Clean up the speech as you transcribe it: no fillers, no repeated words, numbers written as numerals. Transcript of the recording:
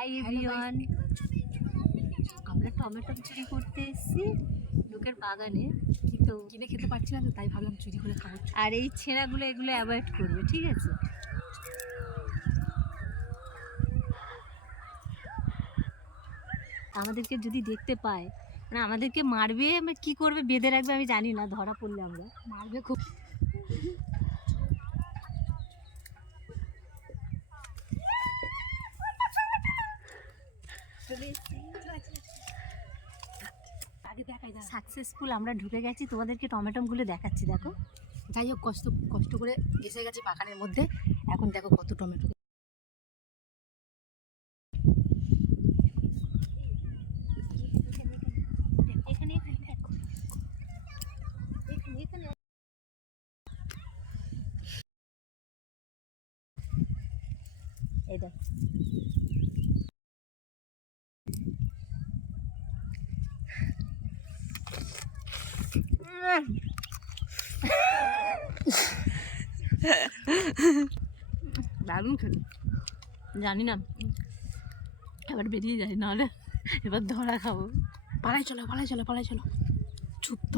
Hi everyone, আমরা tomato চুরি করতে এসেছি লোকের বাগানে, কিন্তু কিনে খেতে পারছি না, তো তাই ভাবলাম চুরি করে খাবো। আর এই ছেঁড়াগুলো এগুলো অ্যাভয়েড করবে, ঠিক আছে? আমাদেরকে যদি দেখতে পায় মানে আমাদেরকে মারবে, কি করবে, বেঁধে রাখবে আমি জানি না, ধরা পড়লে আমরা মারবে খুব। সাকসেসফুল আমরা ঢুকে গেছি, তোমাদেরকে টমেটোগুলো দেখাচ্ছি। দেখো, যাই হোক, কষ্ট কষ্ট করে এসে গেছে বাগানের মধ্যে। এখন দেখো কত টমেটো। এই দেখ, দারুণ খেতে। জানি না, এবার বেরিয়ে যাই, নাহলে এবার ধরা খাবো। পালাই চলো, পালাই চলো, পালাই চলো। চুপ।